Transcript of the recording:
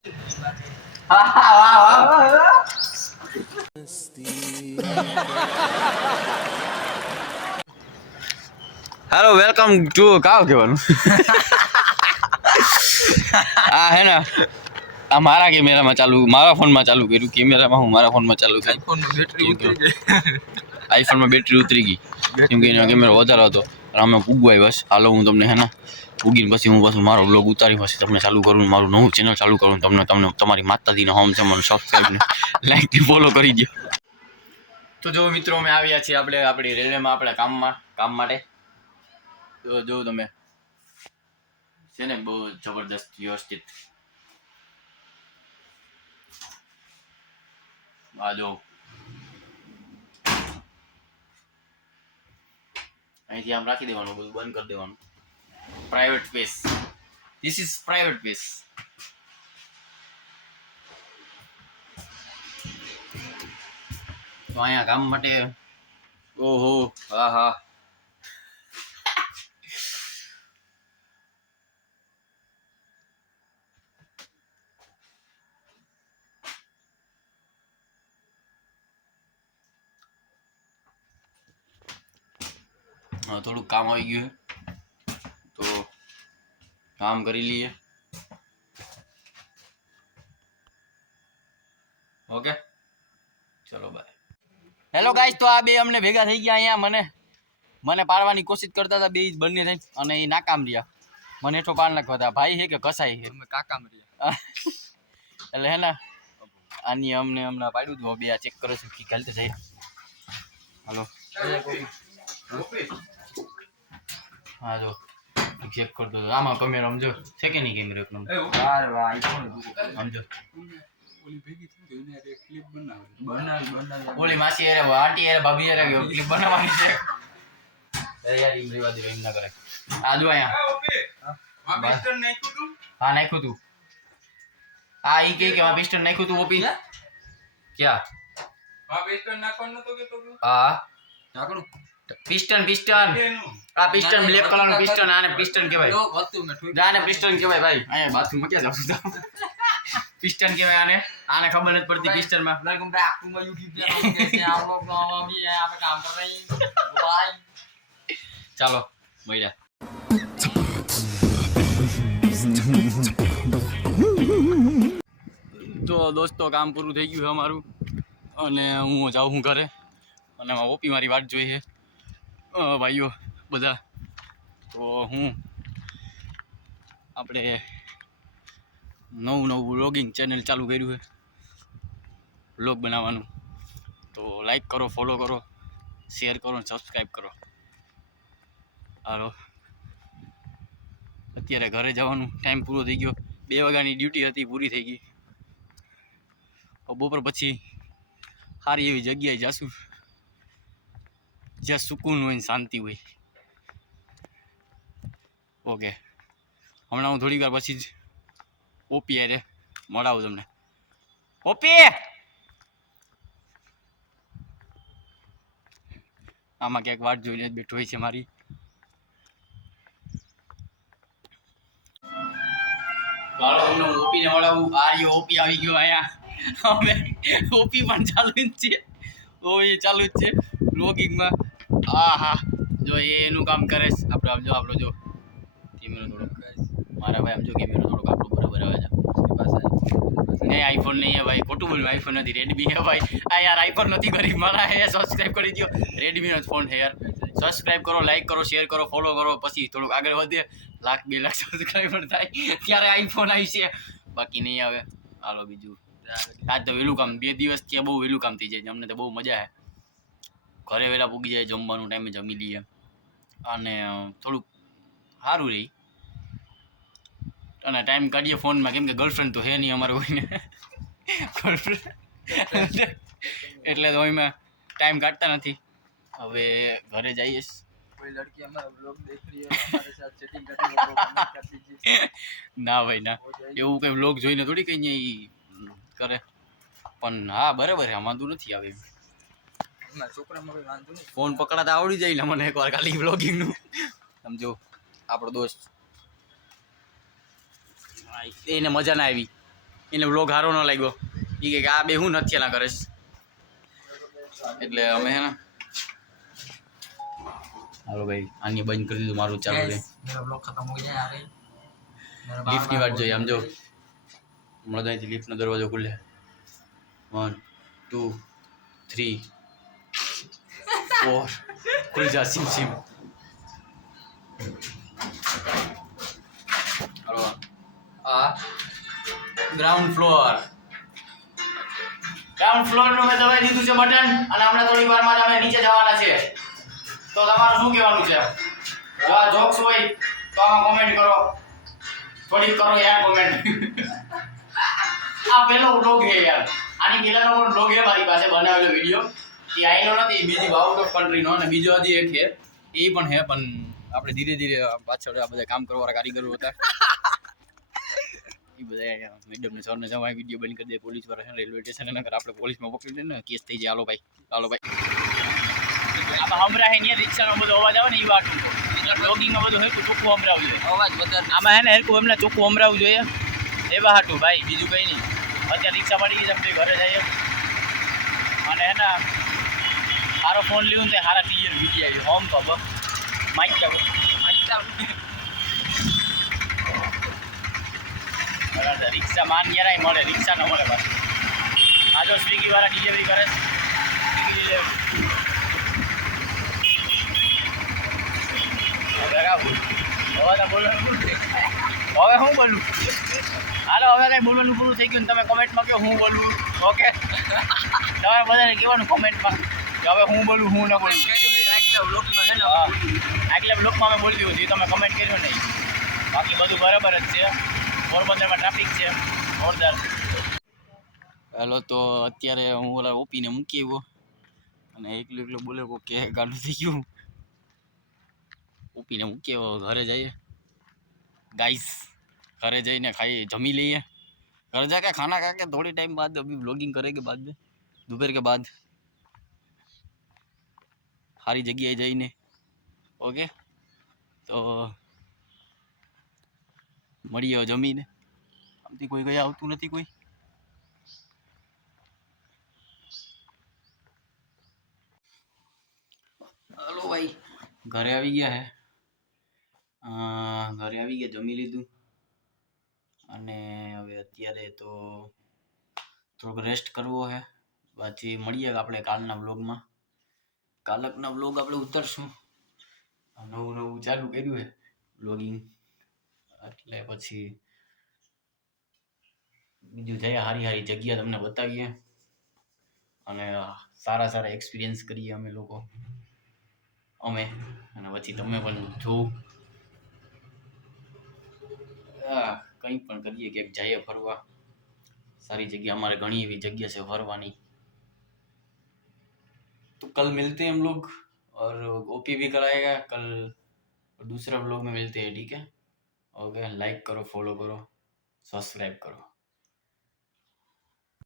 Hello welcome to काव केवन आ है ना हमारा कैमरा में चालू मारा फोन में चालू કર્યું कैमरा में હું મારા ફોન માં ચાલુ થઈ આઈફોન માં બેટરી ઉતરી ગઈ આઈફોન માં બેટરી ઉતરી ગઈ કેમ કે એનો કેમેરો વધારે હતો અમે પૂગવાય બસ હાલો હું તમને હે ના પૂગીને પછી હું પાછું મારો બ્લોગ ઉતારી પછી તમને ચાલુ કરું મારું નવું ચેનલ ચાલુ કરું તમને તમારી માતાજીનો હોમ છે મને સબસ્ક્રાઇબ ને લાઈક થી ફોલો કરી દો તો જો મિત્રો અમે આવ્યા છીએ આપણે આપણી રેલવેમાં આપણે કામ માટે તો જો તમે છે ને બહુ જબરદસ્ત વ્યવસ્થિત આ જો અહીંથી આમ રાખી દેવાનું બધું બંધ કરી દેવાનું private space this is private space તો અહીંયા કામ માટે ઓહો હા હા થોડું કામ આવી ગયું તો કામ કરી લઈએ ઓકે ચલો બાય હેલો ગાઈસ તો આ બે અમને ભેગા થઈ ગયા અહીંયા મને પાડવાની કોશિશ કરતા હતા બે બંને થઈ અને એ નાકામ રહ્યા મને હેઠો પાડ નાખવા હતા ભાઈ છે કે કસાઈ છે કાકામ રહ્યા એટલે હે ને આની અમને હમણાં પાડ્યું હતું બે આ ચેક કરો છો કે ચાલતે જાય હાલો હા જો ચેક કરતો આમાં કેમેરો સમજો છે કે નહીં કેમેરો એક નંબર સમજો ઓલી માસી અરે આંટી અરે ભાભી અરે ક્લિપ બનાવવાની છે અરે યાર ઈમ રેવા દે એમ ના કરે આ જો અહીંયા હા નાખ્યું તું આ ઈ કે આ પિસ્ટન નાખ્યું તું ઓપી ક્યાં હા પિસ્ટન નાખવાનું તો કે તો હા નાખવાનું પિસ્ટન આ પિસ્ટન બ્લેક કલર નું પિસ્ટન આને પિસ્ટન કહેવાય લો વસ્તુ મે ઠોઈ આને પિસ્ટન કહેવાય ભાઈ અહીંયા બાથરૂમ માં ક્યાં જાવ છું પિસ્ટન કહેવાય આને ખબર નથી પડતી પિસ્ટન માં welcome back to my YouTube channel कैसे आप लोग अभी यहाँ पे काम कर रहे हैं बाय चलो મળ્યા તો દોસ્તો કામ પૂરું થઈ ગયું છે અમારું અને હું જાઉં છું ઘરે અને ઓપી મારી વાટ જોઈ છે ભાઈઓ બધા તો હું આપણે નવું વ્લોગિંગ ચેનલ ચાલુ કર્યું છે વ્લોગ બનાવવાનું તો લાઈક કરો ફોલો કરો શેર કરો અને સબસ્ક્રાઈબ કરો હાલો અત્યારે ઘરે જવાનું ટાઈમ પૂરો થઈ ગયો 2 વાગ્યાની ડ્યુટી હતી પૂરી થઈ ગઈ બપોર પછી સારી એવી જગ્યાએ જાશું જ્યાં સુકૂન હોય ને શાંતિ હોય ઓકે હમણાં હું થોડી વાર પછી જ ઓપી અરે મળાવું તમને ઓપી આમાં ક્યાંક વાટ જોઈને જ બેઠો હોય છે મારી ચાલો તમને હું ઓપીને મળાવું આ ઓપી આવી ગયો અહીંયા હવે ઓપી પણ ચાલુ જ છે તો એ ચાલુ જ છે બ્લોગિંગમાં હા જો એનું કામ કરે છે આપણે આમ જો કેમેરો થોડોક મારા ભાઈ આમ જો કેમેરો થોડોક આપણો બરાબર આવે છે नहीं आईफोन नहीं है भाई खोटू बोल आईफोन नहीं रेडमी है भाई आ यार आईफोन नहीं करी मारा है सब्सक्राइब कर दियो रेडमी नो फोन है यार सब्सक्राइब करो लाइक करो शेर करो फॉलो करो પછી થોડું આગળ વધે 1,00,000 2 લાખ સબસ્ક્રાઇબર થાય ત્યારે આઈફોન આવી છે બાકી નહીં આવે હાલો બીજું આજ તો વેલું કામ 2 દિવસ થી બહુ વેલું કામ થઈ જાય અમને તો બહુ મજા આવે ઘરે વેલા પૂગી જાય જમવાનું ટાઈમે જમી લઈએ અને થોડું સારું રહી અને ટાઈમ કાઢીએ ફોનમાં કેમ કે ગર્લફ્રેન્ડ તો હે નહીં અમારે કોઈને ગર્લફ્રેન્ડ એટલે તો એમાં ટાઈમ કાઢતા નથી હવે ઘરે જઈએ कोई लड़की हमारा ब्लॉग देख रही है हमारे साथ चैटिंग कर रही है तो कमेंट कर दीजिए ના ભાઈ ના એવું કઈ વ્લોગ જોઈને થોડી કઈ ઈ કરે પણ હા બરાબર છે વાંધો નથી આવે મારા છોકરામાં કોઈ વાંધો નહીં ફોન પકડાતા આવડી જાય ને મને એકવાર ખાલી વ્લોગિંગ નું સમજો આપણો દોસ્ત એને મજા ના આવી એને વ્લોગ સારો ન લાગ્યો. એ કે આ બે હું નથી એના કરે છે, એટલે અમે હે ને હાલો ભાઈ આની બંધ કરી દીધું, મારું ચાલુ રહે. मेरा ब्लॉग खत्म हो गया यार. લિફ્ટની વાત જોઈએ. આમ જો હમણાં તો અહીંથી લિફ્ટનો દરવાજો ખુલે. 1 2 3 4 ખુલી જા સીમ સીમ. હાલો આ ગ્રાઉન્ડ ફ્લોર નું મેં દબાઈ દીધું છે બટન, અને હમણાં થોડી વારમાં જ અમે નીચે જવાના છે. તો તમારું શું કહેવાનું છે? જો આ જોક્સ હોય તો આમાં કોમેન્ટ કરો, થોડી કરો યાર કોમેન્ટ. આ પેલો વ્લોગ છે યાર, આની પેલાનો પણ વ્લોગ છે મારી પાસે બનાવેલો વિડિયો. એ આઈનો નથી, બીજી આઉટ ઓફ કન્ટ્રીનો, અને બીજો હજી એક છે એ પણ છે, પણ આપણે ધીરે ધીરે પાછળ આ બધા કામ કરવાવાળા કારીગરો હતા એ બધા મેડમને સરને જવા વિડીયો બંધ કરી દે પોલીસ વાળા રેલવે સ્ટેશન નગર આપણે પોલીસમાં પકડી દે ને કેસ થઈ જાય. હાલો ભાઈ આમાં હમરા હે ને રિક્ષાનો બધો અવાજ આવે ને એ વાટું બ્લોગિંગમાં બધું હેરકું ચોખ્ખું હમરાવું જોઈએ, અવાજ વધારે આમાં હે ને હેરકું એમને ચોખ્ખું હમરાવું જોઈએ એવા હાટું ભાઈ, બીજું કંઈ નહીં. અત્યારે રિક્ષા મળી ગઈ તમે ઘરે જઈએ અને હે ને સારો ફોન લેવું ને સારા ક્લિયર વિડીયો આવી હોમ તો માઇક રિક્ષા માન યાર મળે, રિક્ષા ન મળે પાછું. આ જો સ્વિગી વાળા ડિલિવરી કરે છે, સ્વિગી હવે હું બોલું? હાલો હવે કંઈ બોલવાનું પૂરું થઈ ગયું ને તમે કોમેન્ટમાં કહો હું બોલું. ઓકે તમે બધાને કહેવાનું કોમેન્ટમાં કે હવે હું બોલું હું ન બોલું. આગલા બ્લોકમાં અમે બોલી દીધું છે, તમે કમેન્ટ કર્યું નહીં. બાકી બધું બરાબર જ છે. પોરબંદરમાં ટ્રાફિક છે જોરદાર. હેલો તો અત્યારે હું ઓલા ઓપીને મૂકી આવ્યો અને એકલું બોલે કે ગાડું થઈ ગયું. ઓપીને મૂકી આવ્યો, ઘરે જઈએ गाइस, घरे जाइए खाइए जमी लीए, घर जाके खाना खा के थोड़ी टाइम बाद अभी व्लॉगिंग करेंगे बाद में दोपहर के बाद सारी जगह जाइए. ओके तो મળીએ જમીને. આમથી કોઈ ગયા આવતું નથી કોઈ. હાલો ભાઈ ઘરે આવી ગયા હે, ઘરે આવી ગયા, જમી લીધું અને હવે અત્યારે તો થોડોક રેસ્ટ કરવો છે. પછી મળીએ આપણે કાલના વ્લોગમાં. કાલકના વ્લોગ આપણે ઉતરશું, નવું ચાલુ કર્યું છે વ્લોગિંગ, એટલે પછી બીજું જઈએ સારી જગ્યા તમને બતાવીએ અને સારા એક્સપિરિયન્સ કરીએ અમે લોકો અને પછી તમે પણ જો કંઈ પણ કરીએ કે જઈએ ફરવા सारी जगह. हमारे घनी भी जगह से फरवानी. तो कल मिलते हैं हम लोग और ओपी भी कराएगा कल, दूसरा व्लॉग में मिलते हैं. ठीक है, ओके. लाइक करो, फॉलो करो, सब्सक्राइब करो.